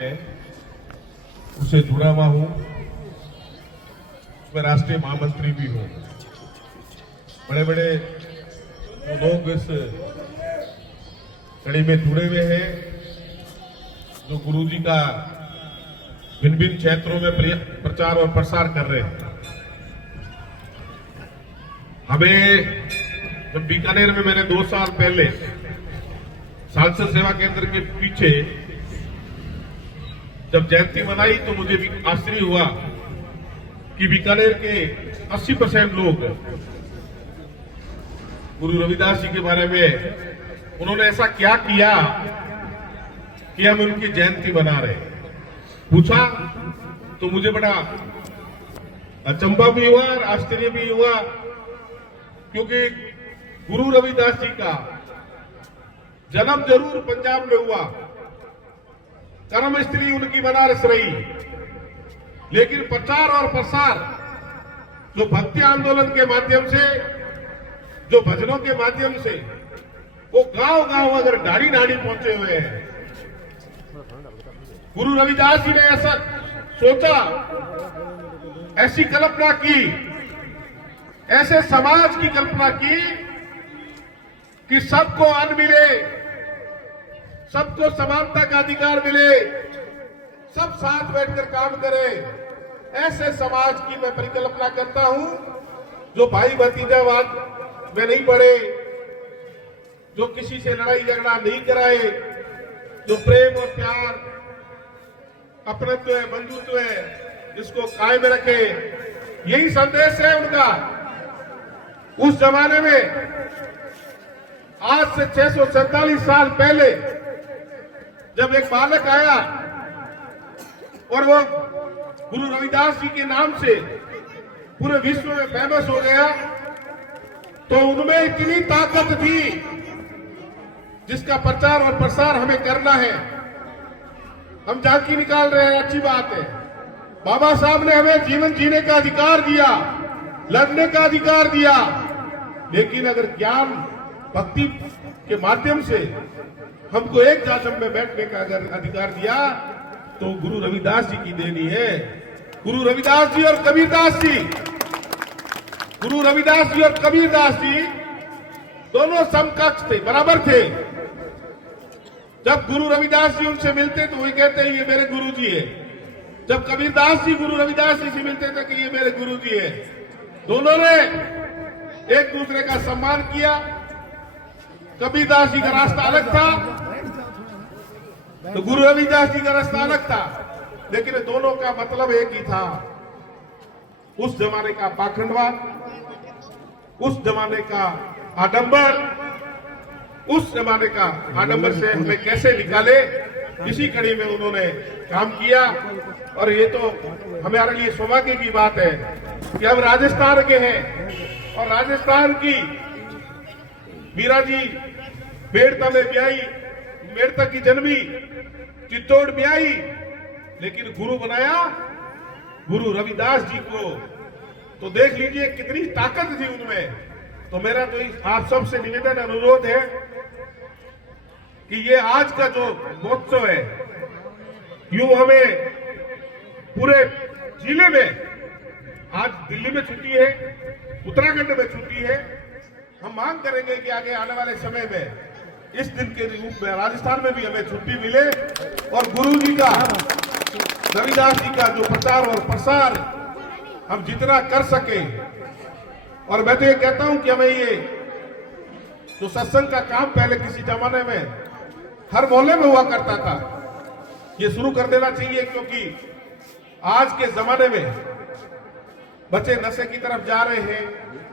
उससे जुड़ा हुआ हूं, उसमें राष्ट्रीय महामंत्री भी हूं। बड़े बड़े लोग इस कड़ी में जुड़े हुए हैं जो गुरुजी का भिन्न भिन्न क्षेत्रों में प्रचार और प्रसार कर रहे हैं। हमें जब बीकानेर में मैंने 2 साल पहले सांसद सेवा केंद्र के पीछे जब जयंती मनाई तो मुझे भी आश्चर्य हुआ कि बीकानेर के 80% लोग गुरु रविदास जी के बारे में उन्होंने ऐसा क्या किया कि हम उनकी जयंती मना रहे। पूछा तो मुझे बड़ा अचंभा भी हुआ और आश्चर्य भी हुआ, क्योंकि गुरु रविदास जी का जन्म जरूर पंजाब में हुआ, कर्म स्त्री उनकी बनारस रही, लेकिन प्रचार और प्रसार जो भक्ति आंदोलन के माध्यम से, जो भजनों के माध्यम से वो गांव गांव अगर ढाड़ी ढाड़ी पहुंचे हुए हैं। गुरु रविदास जी ने ऐसा सोचा, ऐसी कल्पना की, ऐसे समाज की कल्पना की कि सबको अन्न मिले, सबको समानता का अधिकार मिले, सब साथ बैठकर काम करें। ऐसे समाज की मैं परिकल्पना करता हूं जो भाई भतीजावाद में नहीं पड़े, जो किसी से लड़ाई झगड़ा नहीं कराए, जो प्रेम और प्यार, अपनत्व है, बंधुत्व है, इसको कायम रखे। यही संदेश है उनका। उस जमाने में आज से 647 साल पहले जब एक बालक आया और वो गुरु रविदास जी के नाम से पूरे विश्व में फेमस हो गया, तो उनमें इतनी ताकत थी जिसका प्रचार और प्रसार हमें करना है। हम झांकी निकाल रहे हैं, अच्छी बात है। बाबा साहब ने हमें जीवन जीने का अधिकार दिया, लड़ने का अधिकार दिया, लेकिन अगर ज्ञान भक्ति के माध्यम से हमको एक आश्रम में बैठने का अगर अधिकार दिया तो गुरु रविदास जी की देनी है। गुरु रविदास जी और कबीरदास जी, गुरु रविदास जी और कबीरदास जी दोनों समकक्ष थे, बराबर थे। जब गुरु रविदास जी उनसे मिलते तो वही कहते हैं ये मेरे गुरु जी है। जब कबीरदास जी गुरु रविदास जी से मिलते थे कि ये मेरे गुरु जी है। दोनों ने एक दूसरे का सम्मान किया। कबीरदास जी का रास्ता अलग था तो गुरु रविदास जी का रास्ता अलग था, लेकिन दोनों का मतलब एक ही था। उस जमाने का पाखंडवाद, उस जमाने का आडंबर, उस जमाने का आडंबर से हमें कैसे निकाले, इसी कड़ी में उन्होंने काम किया। और ये तो हमारे लिए सौभाग्य की बात है कि हम राजस्थान के हैं और राजस्थान की मीरा जी मेड़ता में ब्याई, मेड़ता की जन्मी, चित्तौड़ ब्याई, लेकिन गुरु बनाया गुरु रविदास जी को। तो देख लीजिए कितनी ताकत थी उनमें। तो मेरा तो आप सबसे निवेदन, अनुरोध है कि ये आज का जो महोत्सव है, यूं हमें पूरे जिले में, आज दिल्ली में छुट्टी है, उत्तराखंड में छुट्टी है, हम मांग करेंगे कि आगे आने वाले समय में इस दिन के रूप में राजस्थान में भी हमें छुट्टी मिले और गुरु जी का, रविदास जी का जो प्रचार और प्रसार हम जितना कर सके। और मैं तो ये कहता हूं कि हमें ये जो सत्संग का काम पहले किसी जमाने में हर मोहल्ले में हुआ करता था, ये शुरू कर देना चाहिए, क्योंकि आज के जमाने में बच्चे नशे की तरफ जा रहे हैं,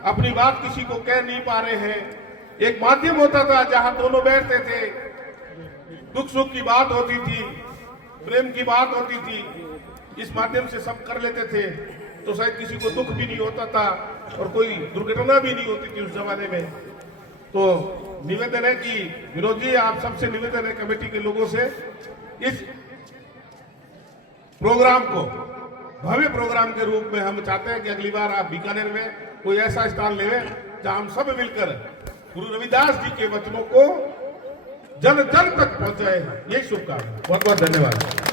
अपनी बात किसी को कह नहीं पा रहे हैं। एक माध्यम होता था जहां दोनों बैठते थे, दुख सुख की बात होती थी, प्रेम की बात होती थी, इस माध्यम से सब कर लेते थे, तो शायद किसी को दुख भी नहीं होता था और कोई दुर्घटना भी नहीं होती थी उस जमाने में। तो निवेदन है कि विनोद जी, आप सबसे निवेदन है, कमेटी के लोगों से, इस प्रोग्राम को भव्य प्रोग्राम के रूप में हम चाहते हैं कि अगली बार आप बीकानेर में कोई ऐसा स्थान लें जहां हम सब मिलकर गुरु रविदास जी के वचनों को जन जन तक पहुंचाए। यही शुभकामना। बहुत बहुत धन्यवाद।